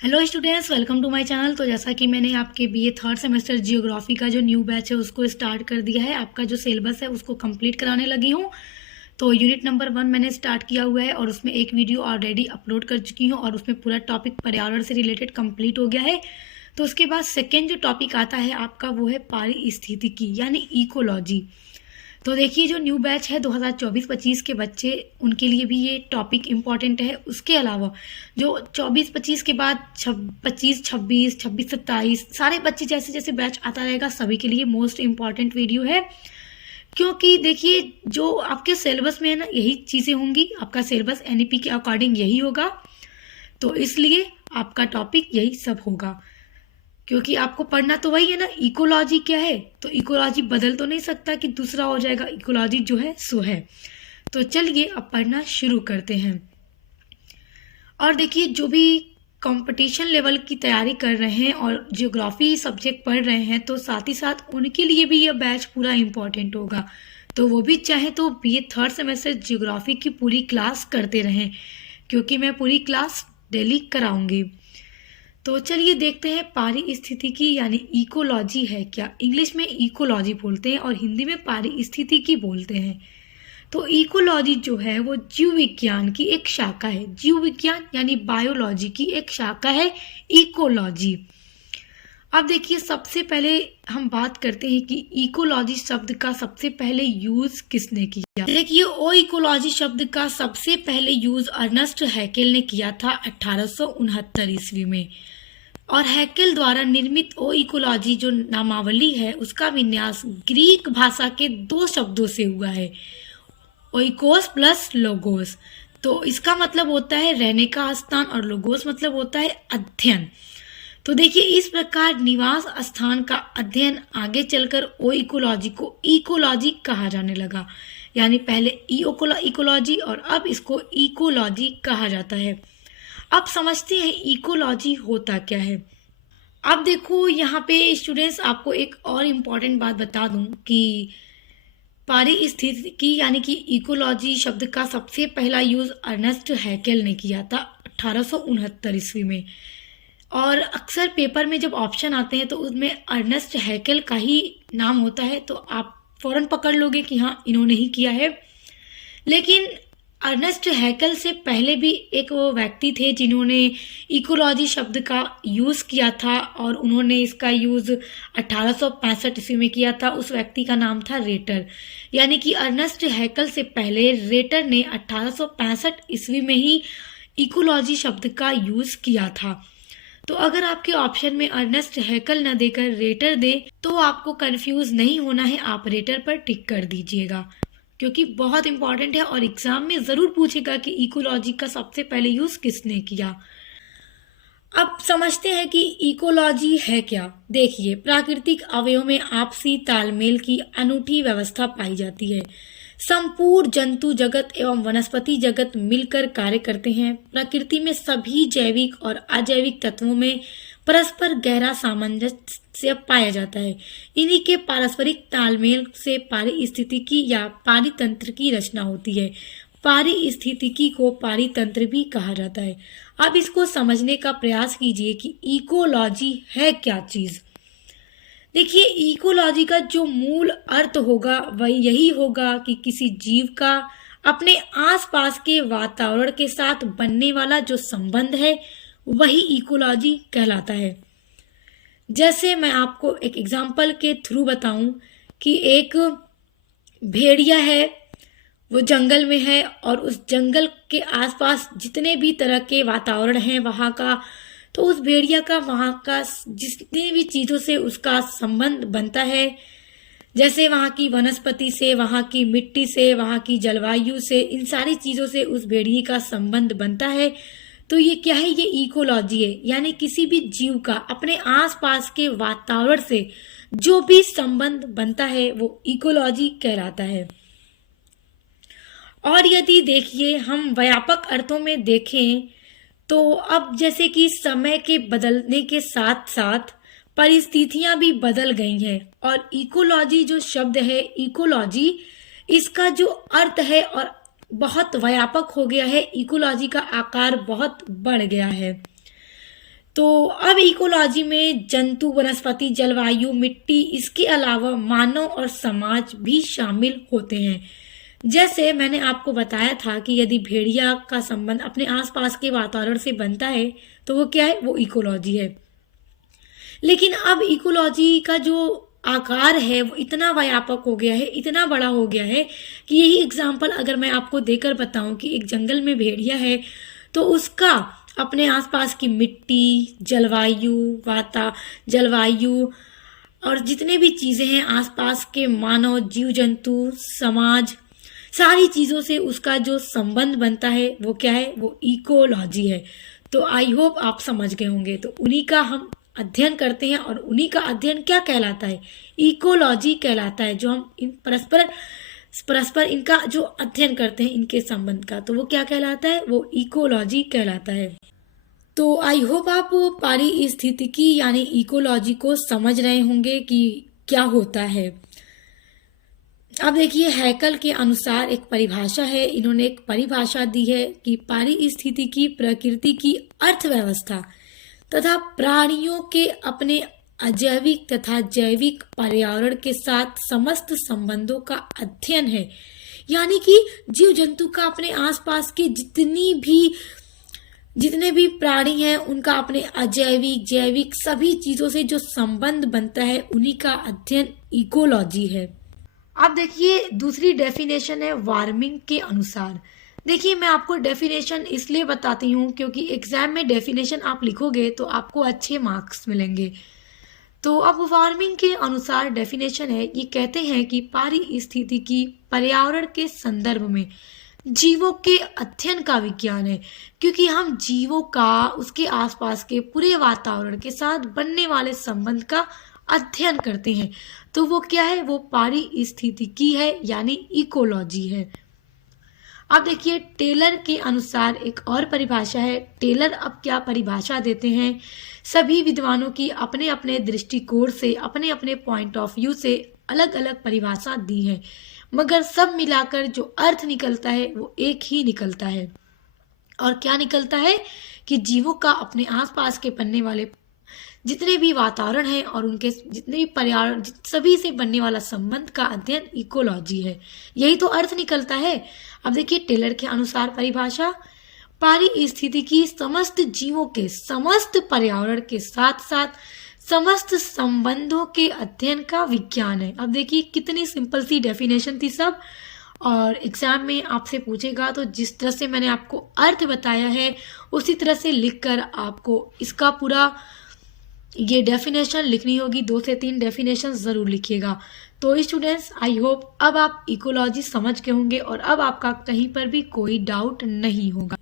Hello students, welcome to my channel. तो जैसा कि मैंने आपके बीए थर्ड सेमेस्टर जियोग्राफी का जो न्यू बैच है उसको स्टार्ट कर दिया है। आपका जो सिलेबस है उसको कंप्लीट कराने लगी हूँ। तो यूनिट नंबर 1 मैंने स्टार्ट किया हुआ है और उसमें एक वीडियो ऑलरेडी अपलोड कर चुकी हूँ और उसमें पूरा टॉपिक पर्यावरण से रिलेटेड कंप्लीट हो गया है। तो उसके बाद सेकेंड जो टॉपिक आता है आपका वो है पारिस्थितिकी यानी इकोलॉजी। तो देखिए, जो न्यू बैच है 2024-25 के बच्चे, उनके लिए भी ये टॉपिक इम्पॉर्टेंट है। उसके अलावा जो 24-25 के बाद 25-26, 26-27 सारे बच्चे जैसे जैसे बैच आता रहेगा सभी के लिए मोस्ट इम्पॉर्टेंट वीडियो है। क्योंकि देखिए, जो आपके सिलेबस में है ना यही चीज़ें होंगी, आपका सिलेबस एनईपी के अकॉर्डिंग यही होगा। तो इसलिए आपका टॉपिक यही सब होगा, क्योंकि आपको पढ़ना तो वही है ना। इकोलॉजी क्या है, तो इकोलॉजी बदल तो नहीं सकता कि दूसरा हो जाएगा। इकोलॉजी जो है सो है। तो चलिए अब पढ़ना शुरू करते हैं। और देखिए, जो भी कंपटीशन लेवल की तैयारी कर रहे हैं और जियोग्राफी सब्जेक्ट पढ़ रहे हैं तो साथ ही साथ उनके लिए भी यह बैच पूरा इम्पोर्टेंट होगा। तो वो भी चाहे तो बीए थर्ड सेमेस्टर जियोग्राफी की पूरी क्लास करते रहें, क्योंकि मैं पूरी क्लास डेली कराऊंगी। तो चलिए देखते हैं पारिस्थितिकी यानी इकोलॉजी है क्या। इंग्लिश में इकोलॉजी बोलते हैं और हिंदी में पारिस्थितिकी बोलते हैं। तो इकोलॉजी जो है वो जीव विज्ञान की एक शाखा है। जीव विज्ञान यानी बायोलॉजी की एक शाखा है इकोलॉजी। अब देखिए, सबसे पहले हम बात करते हैं कि इकोलॉजी शब्द का सबसे पहले यूज किसने किया। देखिए, ओ इकोलॉजी शब्द का सबसे पहले यूज अर्नस्ट हैकेल ने किया था 1869 ईस्वी में। और हैकेल द्वारा निर्मित ओ इकोलॉजी जो नामावली है उसका विन्यास ग्रीक भाषा के दो शब्दों से हुआ है, ओइकोस प्लस लोगोस। तो इसका मतलब होता है रहने का स्थान और लोगोस मतलब होता है अध्ययन। तो देखिए, इस प्रकार निवास स्थान का अध्ययन आगे चलकर ओ इकोलॉजी को इकोलॉजी कहा जाने लगा। यानी पहले इकोलॉजी और अब इसको इकोलॉजी कहा जाता है। अब समझते हैं इकोलॉजी होता क्या है। अब देखो, यहाँ पे स्टूडेंट्स आपको एक और इम्पॉर्टेंट बात बता दूं कि पारिस्थितिकी यानी कि इकोलॉजी शब्द का सबसे पहला यूज अर्नस्ट हैकेल ने किया था 1869 ईस्वी में। और अक्सर पेपर में जब ऑप्शन आते हैं तो उसमें अर्नस्ट हैकेल का ही नाम होता है, तो आप फौरन पकड़ लोगे कि हाँ इन्होंने ही किया है। लेकिन अर्नेस्ट हैकेल से पहले भी एक वो व्यक्ति थे जिन्होंने इकोलॉजी शब्द का यूज़ किया था और उन्होंने इसका यूज़ 1865 ईस्वी में किया था। उस व्यक्ति का नाम था रेटर। यानी कि अर्नेस्ट हैकेल से पहले रेटर ने 1865 ईस्वी में ही इकोलॉजी शब्द का यूज़ किया था। तो अगर आपके ऑप्शन में अर्नेस्ट हैकेल न देकर रेटर दे तो आपको कंफ्यूज नहीं होना है, आप रेटर पर टिक कर दीजिएगा, क्योंकि बहुत इंपॉर्टेंट है और एग्जाम में जरूर पूछेगा कि इकोलॉजी का सबसे पहले यूज किसने किया। अब समझते हैं कि इकोलॉजी है क्या। देखिए, प्राकृतिक अवयवों में आपसी तालमेल की अनूठी व्यवस्था पाई जाती है। संपूर्ण जंतु जगत एवं वनस्पति जगत मिलकर कार्य करते हैं। प्रकृति में सभी जैविक और अजैविक तत्वों में परस्पर गहरा सामंजस्य पाया जाता है। इन्हीं के पारस्परिक तालमेल से पारिस्थितिकी या पारितंत्र की रचना होती है। पारिस्थितिकी को पारितंत्र भी कहा जाता है। अब इसको समझने का प्रयास कीजिए कि इकोलॉजी है क्या चीज। देखिए, इकोलॉजी का जो मूल अर्थ होगा वह यही होगा कि किसी जीव का अपने आसपास के वातावरण के साथ बनने वाला जो संबंध है वही इकोलॉजी कहलाता है। जैसे मैं आपको एक एग्जांपल के थ्रू बताऊं कि एक भेड़िया है, वो जंगल में है और उस जंगल के आसपास जितने भी तरह के वातावरण हैं वहाँ का, तो उस भेड़िया का वहाँ का जितनी भी चीज़ों से उसका संबंध बनता है, जैसे वहाँ की वनस्पति से, वहाँ की मिट्टी से, वहाँ की जलवायु से, इन सारी चीज़ों से उस भेड़िए का संबंध बनता है। तो ये क्या है, ये इकोलॉजी है। यानी किसी भी जीव का अपने आसपास के वातावरण से जो भी संबंध बनता है वो इकोलॉजी कहलाता है। और यदि देखिए हम व्यापक अर्थों में देखें तो अब जैसे कि समय के बदलने के साथ साथ परिस्थितियां भी बदल गई हैं और इकोलॉजी जो शब्द है, इकोलॉजी, इसका जो अर्थ है और बहुत व्यापक हो गया है। इकोलॉजी का आकार बहुत बढ़ गया है। तो अब इकोलॉजी में जंतु, वनस्पति, जलवायु, मिट्टी, इसके अलावा मानव और समाज भी शामिल होते हैं। जैसे मैंने आपको बताया था कि यदि भेड़िया का संबंध अपने आसपास के वातावरण से बनता है तो वो क्या है, वो इकोलॉजी है। लेकिन अब इकोलॉजी का जो आकार है वो इतना व्यापक हो गया है, इतना बड़ा हो गया है कि यही एग्जाम्पल अगर मैं आपको देकर बताऊं कि एक जंगल में भेड़िया है तो उसका अपने आसपास की मिट्टी, जलवायु और जितने भी चीज़ें हैं आसपास के मानव, जीव जंतु, समाज, सारी चीज़ों से उसका जो संबंध बनता है वो क्या है, वो इकोलॉजी है। तो आई होप आप समझ गए होंगे। तो उन्हीं का हम अध्ययन करते हैं और उन्हीं का अध्ययन क्या कहलाता है, इकोलॉजी कहलाता है। जो हम इन परस्पर इनका जो अध्ययन करते हैं इनके संबंध का, तो वो क्या कहलाता है, वो इकोलॉजी कहलाता है। तो आई होप आप पारिस्थितिकी यानी इकोलॉजी को समझ रहे होंगे कि क्या होता है। अब देखिए, हैकल के अनुसार एक परिभाषा है, इन्होंने एक परिभाषा दी है कि पारिस्थितिकी प्रकृति की अर्थव्यवस्था तथा प्राणियों के अपने अजैविक तथा जैविक पर्यावरण के साथ समस्त संबंधों का अध्ययन है। यानी कि जीव जंतु का अपने आसपास के जितने भी प्राणी हैं उनका अपने अजैविक, जैविक सभी चीजों से जो संबंध बनता है उन्हीं का अध्ययन इकोलॉजी है। अब देखिए, दूसरी डेफिनेशन है वार्मिंग के अनुसार। देखिए, मैं आपको डेफिनेशन इसलिए बताती हूँ क्योंकि एग्जाम में डेफिनेशन आप लिखोगे तो आपको अच्छे मार्क्स मिलेंगे। तो अब वार्मिंग के अनुसार डेफिनेशन है, ये कहते हैं कि पारिस्थितिकी पर्यावरण के संदर्भ में जीवों के अध्ययन का विज्ञान है, क्योंकि हम जीवों का उसके आसपास के पूरे वातावरण के साथ बनने वाले संबंध का अध्ययन करते हैं। तो वो क्या है, वो पारिस्थितिकी है यानी इकोलॉजी है। अब देखिए, टेलर के अनुसार एक और परिभाषा है। टेलर अब क्या परिभाषा देते हैं, सभी विद्वानों की अपने अपने दृष्टिकोण से, अपने अपने पॉइंट ऑफ व्यू से अलग अलग परिभाषा दी है, मगर सब मिलाकर जो अर्थ निकलता है वो एक ही निकलता है। और क्या निकलता है कि जीवों का अपने आसपास के बनने वाले जितने भी वातावरण है और उनके जितने भी पर्यावरण, सभी से बनने वाला संबंध का अध्ययन इकोलॉजी है। यही तो अर्थ निकलता है। अब देखिए, टेलर के अनुसार परिभाषा, पारिस्थितिकी समस्त जीवों के समस्त पर्यावरण के साथ साथ समस्त संबंधों के अध्ययन का विज्ञान है। अब देखिए, कितनी सिंपल सी डेफिनेशन थी सब, और एग्जाम में आपसे पूछेगा तो जिस तरह से मैंने आपको अर्थ बताया है उसी तरह से लिखकर आपको इसका पूरा ये डेफिनेशन लिखनी होगी। 2 से 3 डेफिनेशन जरूर लिखिएगा। तो स्टूडेंट्स, आई होप अब आप इकोलॉजी समझ गए होंगे और अब आपका कहीं पर भी कोई डाउट नहीं होगा।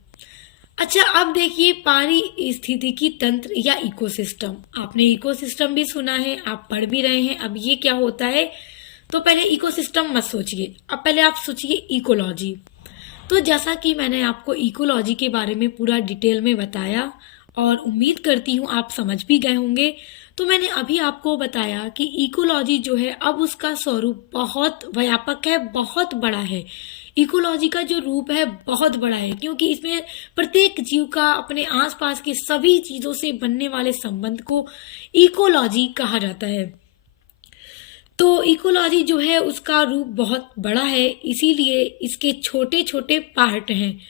अच्छा, अब देखिए, पारिस्थितिकी तंत्र या इकोसिस्टम। आपने इकोसिस्टम भी सुना है, आप पढ़ भी रहे हैं। अब ये क्या होता है, तो पहले इकोसिस्टम मत सोचिए, अब पहले आप सोचिए इकोलॉजी। तो जैसा कि मैंने आपको इकोलॉजी के बारे में पूरा डिटेल में बताया और उम्मीद करती हूँ आप समझ भी गए होंगे। तो मैंने अभी आपको बताया कि इकोलॉजी जो है अब उसका स्वरूप बहुत व्यापक है, बहुत बड़ा है। इकोलॉजी का जो रूप है बहुत बड़ा है, क्योंकि इसमें प्रत्येक जीव का अपने आसपास के सभी चीजों से बनने वाले संबंध को इकोलॉजी कहा जाता है। तो इकोलॉजी जो है उसका रूप बहुत बड़ा है, इसीलिए इसके छोटे छोटे पार्ट हैं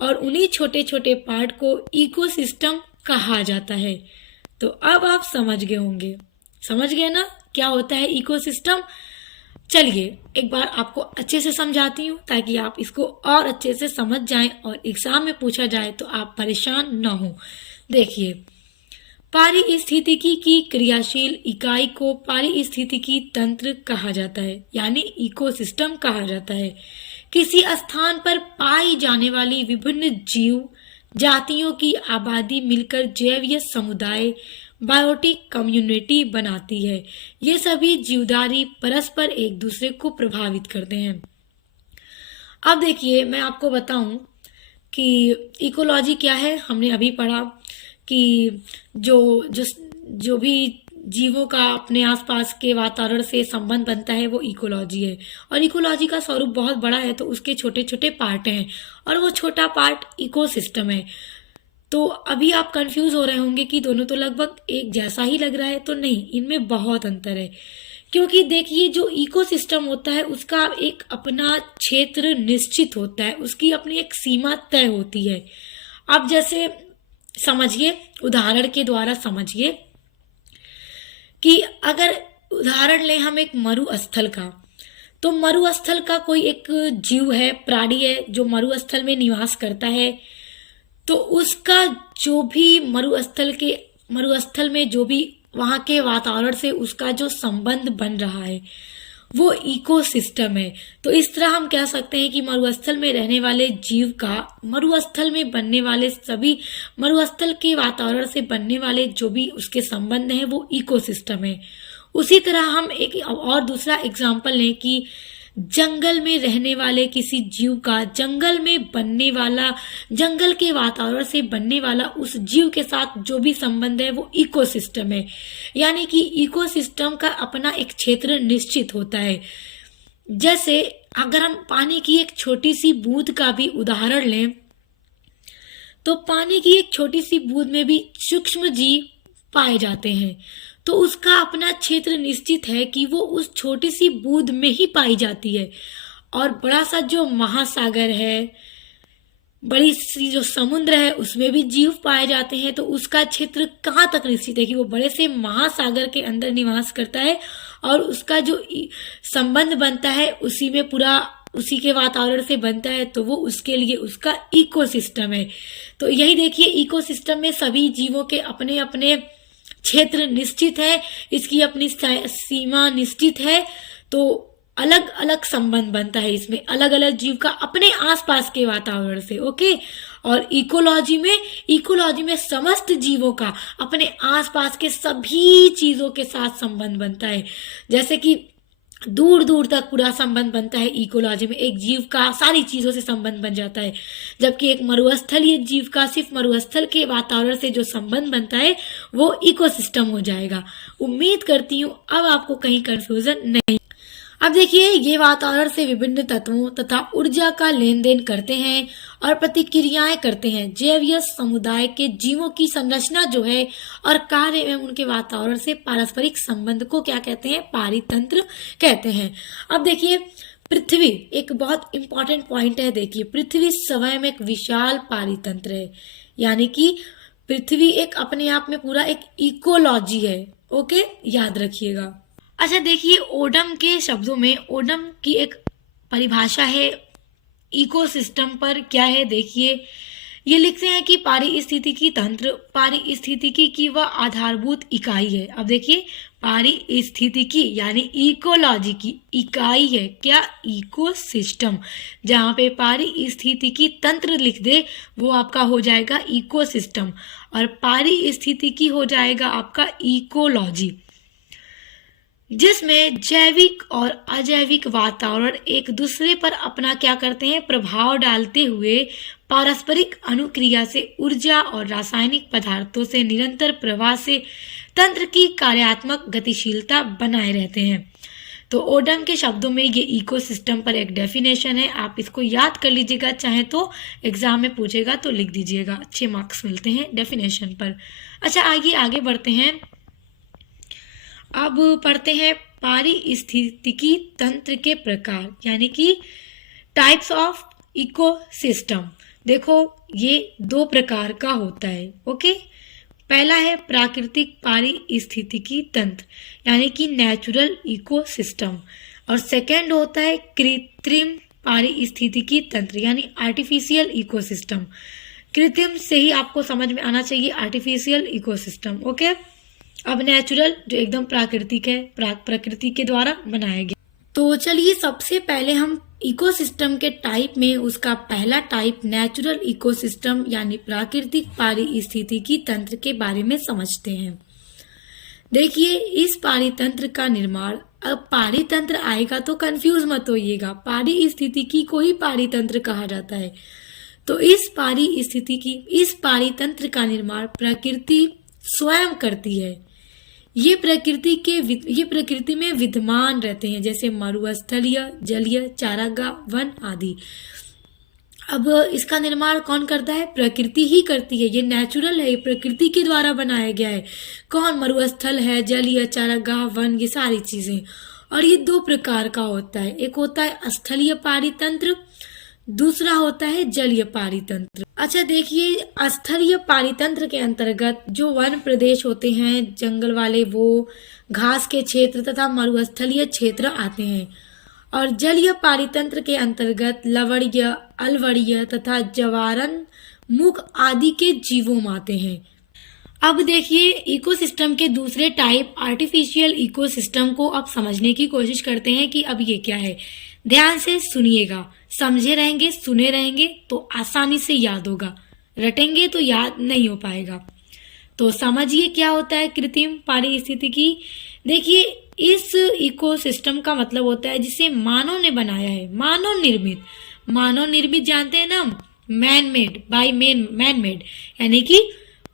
और उन्हीं छोटे छोटे पार्ट को इकोसिस्टम कहा जाता है। तो अब आप समझ गए होंगे, समझ गए ना क्या होता है इकोसिस्टम। चलिए एक बार आपको अच्छे से समझाती हूँ ताकि आप इसको और अच्छे से समझ जाएं और एग्जाम में पूछा जाए तो आप परेशान न हो। देखिए, पारिस्थितिकी की क्रियाशील इकाई को पारिस्थितिकी तंत्र कहा जाता है, यानी इकोसिस्टम कहा जाता है। किसी स्थान पर पाई जाने वाली विभिन्न जीव जातियों की आबादी मिलकर जैवीय समुदाय, बायोटिक कम्युनिटी बनाती है। ये सभी जीवधारी परस्पर एक दूसरे को प्रभावित करते हैं। अब देखिए, मैं आपको बताऊं कि इकोलॉजी क्या है। हमने अभी पढ़ा कि जो भी जीवों का अपने आसपास के वातावरण से संबंध बनता है वो इकोलॉजी है। और इकोलॉजी का स्वरूप बहुत बड़ा है, तो उसके छोटे छोटे पार्ट हैं और वो छोटा पार्ट इकोसिस्टम है। तो अभी आप कंफ्यूज हो रहे होंगे कि दोनों तो लगभग एक जैसा ही लग रहा है, तो नहीं, इनमें बहुत अंतर है। क्योंकि देखिए जो इकोसिस्टम होता है उसका एक अपना क्षेत्र निश्चित होता है, उसकी अपनी एक सीमा तय होती है। अब जैसे समझिए, उदाहरण के द्वारा समझिए कि अगर उदाहरण लें हम एक मरुस्थल का, तो मरुस्थल का कोई एक जीव है, प्राणी है जो मरुस्थल में निवास करता है, तो उसका जो भी मरुस्थल में जो भी वहाँ के वातावरण से उसका जो संबंध बन रहा है वो इकोसिस्टम है। तो इस तरह हम कह सकते हैं कि मरुस्थल में रहने वाले जीव का मरुस्थल में बनने वाले सभी मरुस्थल के वातावरण से बनने वाले जो भी उसके संबंध हैं वो इकोसिस्टम है। उसी तरह हम एक और दूसरा एग्जाम्पल लें कि जंगल में रहने वाले किसी जीव का जंगल के वातावरण से बनने वाला उस जीव के साथ जो भी संबंध है वो इकोसिस्टम है। यानी कि इकोसिस्टम का अपना एक क्षेत्र निश्चित होता है। जैसे अगर हम पानी की एक छोटी सी बूंद का भी उदाहरण लें, तो पानी की एक छोटी सी बूंद में भी सूक्ष्म जीव पाए जाते हैं, तो उसका अपना क्षेत्र निश्चित है कि वो उस छोटी सी बूंद में ही पाई जाती है। और बड़ा सा जो महासागर है, बड़ी सी जो समुद्र है, उसमें भी जीव पाए जाते हैं, तो उसका क्षेत्र कहाँ तक निश्चित है कि वो बड़े से महासागर के अंदर निवास करता है और उसका जो संबंध बनता है उसी में पूरा उसी के वातावरण से बनता है, तो वो उसके लिए उसका इकोसिस्टम है। तो यही देखिए, इकोसिस्टम में सभी जीवों के अपने अपने क्षेत्र निश्चित है, इसकी अपनी सीमा निश्चित है, तो अलग अलग संबंध बनता है इसमें अलग अलग जीव का अपने आसपास के वातावरण से। ओके। और इकोलॉजी में समस्त जीवों का अपने आसपास के सभी चीजों के साथ संबंध बनता है। जैसे कि दूर दूर तक पूरा संबंध बनता है इकोलॉजी में, एक जीव का सारी चीजों से संबंध बन जाता है। जबकि एक मरुस्थलीय जीव का सिर्फ मरुस्थल के वातावरण से जो संबंध बनता है वो इकोसिस्टम हो जाएगा। उम्मीद करती हूँ अब आपको कहीं कंफ्यूजन नहीं। अब देखिए, ये वातावरण से विभिन्न तत्वों तथा ऊर्जा का लेन देन करते हैं और प्रतिक्रियाएं करते हैं। जैवीय समुदाय के जीवों की संरचना जो है और कार्य एवं उनके वातावरण से पारस्परिक संबंध को क्या कहते हैं? पारितंत्र कहते हैं। अब देखिए, पृथ्वी एक बहुत इंपॉर्टेंट पॉइंट है। देखिए, पृथ्वी स्वयं में एक विशाल पारितंत्र है, यानी कि पृथ्वी एक अपने आप में पूरा एक इकोलॉजी है। ओके, याद रखिएगा। अच्छा देखिए, ओडम के शब्दों में ओडम की एक परिभाषा है इकोसिस्टम पर, क्या है देखिए, ये लिखते हैं कि पारिस्थितिकी तंत्र पारिस्थितिकी की वह आधारभूत इकाई है। अब देखिए, पारिस्थितिकी यानी इकोलॉजी की इकाई है क्या? इकोसिस्टम। जहाँ पे पारिस्थितिकी तंत्र लिख दे वो आपका हो जाएगा इकोसिस्टम और पारिस्थितिकी हो जाएगा आपका इकोलॉजी, जिसमें जैविक और अजैविक वातावरण एक दूसरे पर अपना क्या करते हैं? प्रभाव डालते हुए पारस्परिक अनुक्रिया से ऊर्जा और रासायनिक पदार्थों से निरंतर प्रवाह से तंत्र की कार्यात्मक गतिशीलता बनाए रहते हैं। तो ओडम के शब्दों में ये इकोसिस्टम पर एक डेफिनेशन है, आप इसको याद कर लीजिएगा, चाहे तो एग्जाम में पूछेगा तो लिख दीजिएगा, अच्छे मार्क्स मिलते हैं डेफिनेशन पर। अच्छा, आइए आगे बढ़ते हैं। अब पढ़ते हैं पारिस्थितिकी तंत्र के प्रकार, यानी कि टाइप्स ऑफ इकोसिस्टम। देखो, ये दो प्रकार का होता है। ओके, पहला है प्राकृतिक पारिस्थितिकी तंत्र, यानी कि नेचुरल इकोसिस्टम, और सेकंड होता है कृत्रिम पारिस्थितिकी तंत्र, यानी आर्टिफिशियल इकोसिस्टम। कृत्रिम से ही आपको समझ में आना चाहिए आर्टिफिशियल इकोसिस्टम। ओके, अब नेचुरल जो एकदम प्राकृतिक है, प्रकृति के द्वारा बनाया गया। तो चलिए, सबसे पहले हम इकोसिस्टम के टाइप में उसका पहला टाइप नेचुरल इकोसिस्टम यानी प्राकृतिक पारिस्थितिकी तंत्र के बारे में समझते हैं। देखिए, इस पारितंत्र का निर्माण, अब पारितंत्र आएगा तो कंफ्यूज मत होइएगा, पारिस्थितिकी को ही पारितंत्र कहा जाता है। तो इस पारितंत्र का निर्माण प्रकृति स्वयं करती है। ये प्रकृति में विद्यमान रहते हैं, जैसे मरुस्थलीय, जलीय, चारागाह, वन आदि। अब इसका निर्माण कौन करता है? प्रकृति ही करती है। ये नेचुरल है, ये प्रकृति के द्वारा बनाया गया है। कौन? मरुस्थल है, जलीय चारागाह, वन, ये सारी चीजें। और ये दो प्रकार का होता है, एक होता है स्थलीय पारितंत्र, दूसरा होता है जलीय पारितंत्र। अच्छा देखिए, स्थलीय पारितंत्र के अंतर्गत जो वन प्रदेश होते हैं जंगल वाले, वो घास के क्षेत्र तथा मरुस्थलीय क्षेत्र आते हैं। और जलीय पारितंत्र के अंतर्गत लवणीय, अलवणीय तथा जवारन मुख आदि के जीवों आते हैं। अब देखिए, इकोसिस्टम के दूसरे टाइप आर्टिफिशियल इकोसिस्टम को अब समझने की कोशिश करते हैं कि अब ये क्या है। ध्यान से सुनिएगा, समझे रहेंगे, सुने रहेंगे तो आसानी से याद होगा, रटेंगे तो याद नहीं हो पाएगा। तो समझिए क्या होता है कृत्रिम पारिस्थितिकी। देखिए, इस इकोसिस्टम का मतलब होता है जिसे मानव ने बनाया है, मानव निर्मित। मानव निर्मित जानते हैं ना, man made, by man made, यानी कि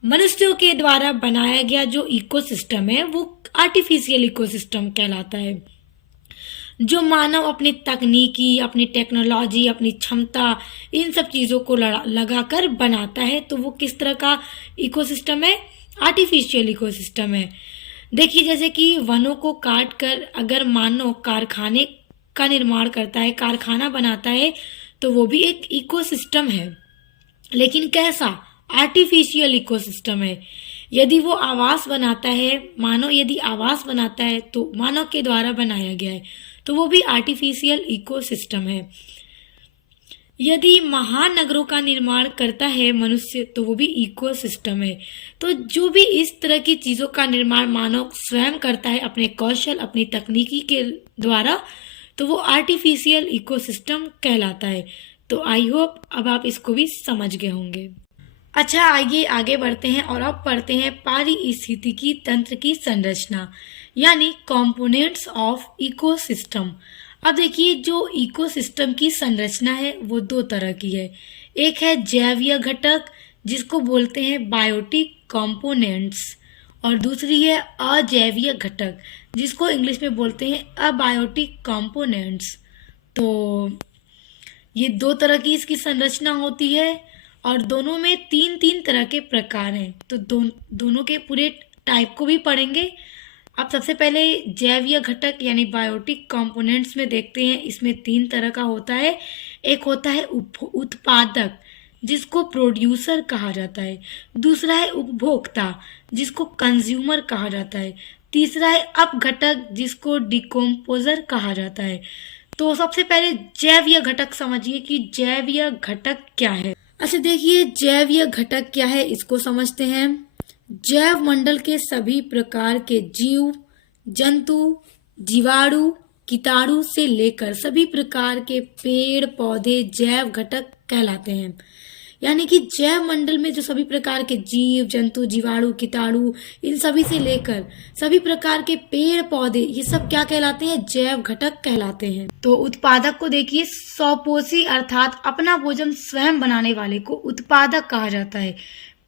मनुष्यों के द्वारा बनाया गया जो इकोसिस्टम है वो आर्टिफिशियल इकोसिस्टम कहलाता है। जो मानव अपनी तकनीकी, अपनी टेक्नोलॉजी, अपनी क्षमता, इन सब चीजों को लगाकर बनाता है, तो वो किस तरह का इकोसिस्टम है? आर्टिफिशियल इकोसिस्टम है। देखिए, जैसे कि वनों को काट कर अगर मानव कारखाने का निर्माण करता है, कारखाना बनाता है, तो वो भी एक इकोसिस्टम है। लेकिन कैसा? आर्टिफिशियल इकोसिस्टम है। यदि वो आवास बनाता है, मानव यदि आवास बनाता है तो मानव के द्वारा बनाया गया है, तो वो भी आर्टिफिशियल इकोसिस्टम है। यदि महानगरों का निर्माण करता है मनुष्य, तो वो भी इकोसिस्टम है। तो जो भी इस तरह की चीजों का निर्माण मानव स्वयं करता है अपने कौशल, अपनी तकनीकी के द्वारा, तो वो आर्टिफिशियल इकोसिस्टम कहलाता है। तो आई होप अब आप इसको भी समझ गए होंगे। अच्छा, आइए आगे बढ़ते हैं और अब पढ़ते हैं पारिस्थितिकी तंत्र की संरचना, यानी कंपोनेंट्स ऑफ इकोसिस्टम। अब देखिए, जो इकोसिस्टम की संरचना है वो दो तरह की है। एक है जैवीय घटक, जिसको बोलते हैं बायोटिक कंपोनेंट्स, और दूसरी है अजैवीय घटक, जिसको इंग्लिश में बोलते हैं अबायोटिक कंपोनेंट्स। तो ये दो तरह की इसकी संरचना होती है और दोनों में तीन तीन तरह के प्रकार हैं। तो दोनों के पूरे टाइप को भी पढ़ेंगे। अब सबसे पहले जैवीय घटक यानी बायोटिक कंपोनेंट्स में देखते हैं। इसमें तीन तरह का होता है। एक होता है उत्पादक, जिसको प्रोड्यूसर कहा जाता है। दूसरा है उपभोक्ता, जिसको कंज्यूमर कहा जाता है। तीसरा है अपघटक, जिसको डिकम्पोजर कहा जाता है। तो सबसे पहले जैवीय घटक समझिए कि जैवीय घटक क्या है। अच्छा देखिए, जैवीय घटक क्या है इसको समझते हैं। जैव मंडल के सभी प्रकार के जीव, जंतु, जीवाणु, कीटाणु से लेकर सभी प्रकार के पेड़ पौधे जैव घटक कहलाते हैं। यानी कि जैव मंडल में जो सभी प्रकार के जीव, जंतु, जीवाणु, कीटाणु, इन सभी से लेकर सभी प्रकार के पेड़ पौधे, ये सब क्या कहलाते हैं? जैव घटक कहलाते हैं। तो उत्पादक को देखिए, स्वपोषी अर्थात अपना भोजन स्वयं बनाने वाले को उत्पादक कहा जाता है।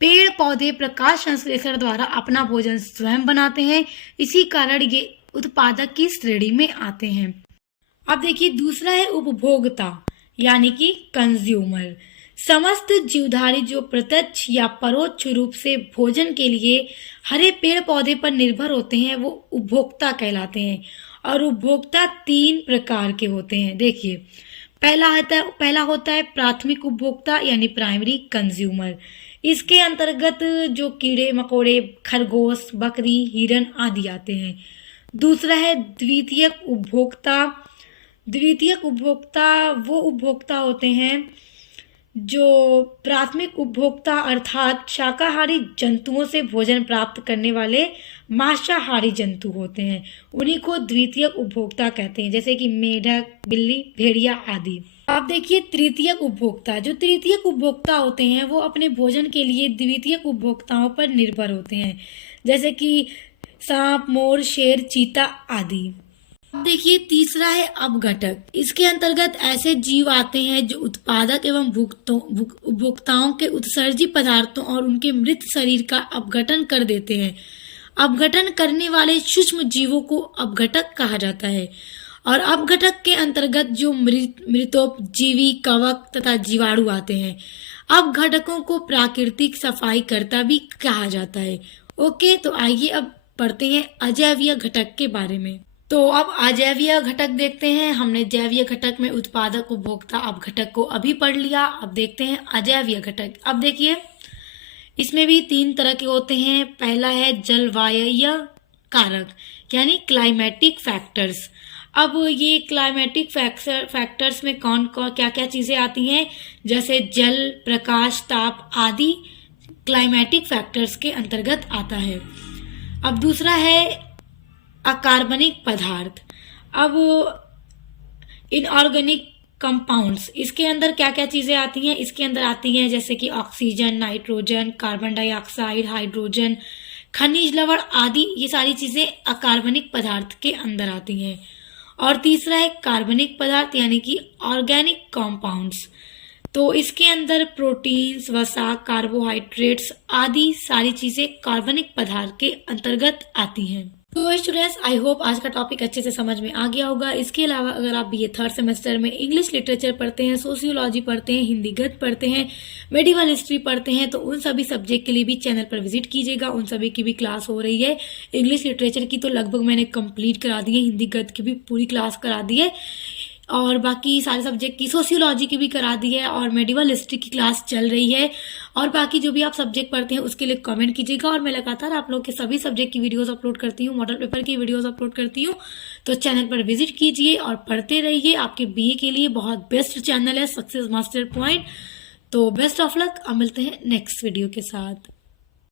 पेड़ पौधे प्रकाश संश्लेषण द्वारा अपना भोजन स्वयं बनाते हैं, इसी कारण ये उत्पादक की श्रेणी में आते हैं। अब देखिए, दूसरा है उपभोक्ता यानी कि कंज्यूमर। समस्त जीवधारी जो प्रत्यक्ष या परोक्ष रूप से भोजन के लिए हरे पेड़ पौधे पर निर्भर होते हैं, वो उपभोक्ता कहलाते हैं। और उपभोक्ता तीन प्रकार के होते हैं। देखिए, पहला होता है प्राथमिक उपभोक्ता यानी प्राइमरी कंज्यूमर। इसके अंतर्गत जो कीड़े मकोड़े, खरगोश, बकरी, हिरन आदि आते हैं। दूसरा है द्वितीयक उपभोक्ता। द्वितीयक उपभोक्ता वो उपभोक्ता होते हैं जो प्राथमिक उपभोक्ता अर्थात शाकाहारी जंतुओं से भोजन प्राप्त करने वाले मांसाहारी जंतु होते हैं, उन्हीं को द्वितीयक उपभोक्ता कहते हैं, जैसे कि मेढक, बिल्ली, भेड़िया आदि। अब देखिए, तृतीयक उपभोक्ता। जो तृतीयक उपभोक्ता होते हैं वो अपने भोजन के लिए द्वितीयक उपभोक्ताओं पर निर्भर होते हैं, जैसे कि सांप, मोर, शेर, चीता आदि। अब देखिए, तीसरा है अपघटक। इसके अंतर्गत ऐसे जीव आते हैं जो उत्पादक एवं उपभोक्ताओं के उत्सर्जी पदार्थों और उनके मृत शरीर का अपघटन कर देते हैं। अपघटन करने वाले सूक्ष्म जीवों को अपघटक कहा जाता है। और अपघटक के अंतर्गत जो मृतोपजीवी, कवक तथा जीवाणु आते हैं। अपघटकों को प्राकृतिक सफाईकर्ता भी कहा जाता है। ओके, तो आइए अब पढ़ते हैं अजैवीय घटक के बारे में। तो अब अजैवीय घटक देखते हैं। हमने जैवीय घटक में उत्पादक, उपभोक्ता, अपघटक को अभी पढ़ लिया। अब देखते हैं अजैवीय घटक। अब देखिए, इसमें भी 3 तरह के होते हैं। पहला है जलवायु कारक, यानी क्लाइमेटिक फैक्टर्स। अब ये क्लाइमेटिक फैक्टर्स में कौन कौन क्या क्या चीजें आती हैं, जैसे जल, प्रकाश, ताप आदि क्लाइमेटिक फैक्टर्स के अंतर्गत आता है। अब दूसरा है अकार्बनिक पदार्थ। अब इनऑर्गेनिक कंपाउंड्स, इसके अंदर क्या क्या चीजें आती हैं? इसके अंदर आती हैं जैसे कि oxygen, nitrogen, carbon dioxide, hydrogen, खनिज लवण आदि। ये सारी चीजें अकार्बनिक पदार्थ के अंदर आती हैं। और तीसरा है कार्बनिक पदार्थ, यानी कि ऑर्गेनिक कंपाउंड्स। तो इसके अंदर प्रोटीन्स, वसा, कार्बोहाइड्रेट्स आदि सारी चीजें कार्बनिक पदार्थ के अंतर्गत आती हैं। तो स्टूडेंट्स, आई होप आज का टॉपिक अच्छे से समझ में आ गया होगा। इसके अलावा अगर आप बीए 3rd सेमेस्टर में इंग्लिश लिटरेचर पढ़ते हैं, सोशियोलॉजी पढ़ते हैं, हिंदी गद्य पढ़ते हैं, मेडिवल हिस्ट्री पढ़ते हैं, तो उन सभी सब्जेक्ट के लिए भी चैनल पर विजिट कीजिएगा। उन सभी की भी क्लास हो रही है। इंग्लिश लिटरेचर की तो लगभग मैंने कंप्लीट करा दी है, हिंदी गद्य की भी पूरी क्लास करा दी है, और बाकी सारे सब्जेक्ट की, सोशियोलॉजी की भी करा दी है, और मेडिवल हिस्ट्री की क्लास चल रही है। और बाकी जो भी आप सब्जेक्ट पढ़ते हैं उसके लिए कमेंट कीजिएगा। और मैं लगातार आप लोग के सभी सब्जेक्ट की वीडियोस अपलोड करती हूँ, मॉडल पेपर की वीडियोस अपलोड करती हूँ। तो चैनल पर विजिट कीजिए और पढ़ते रहिए। आपके बीए के लिए बहुत बेस्ट चैनल है सक्सेस मास्टर पॉइंट। तो बेस्ट ऑफ लक। अब मिलते हैं नेक्स्ट वीडियो के साथ।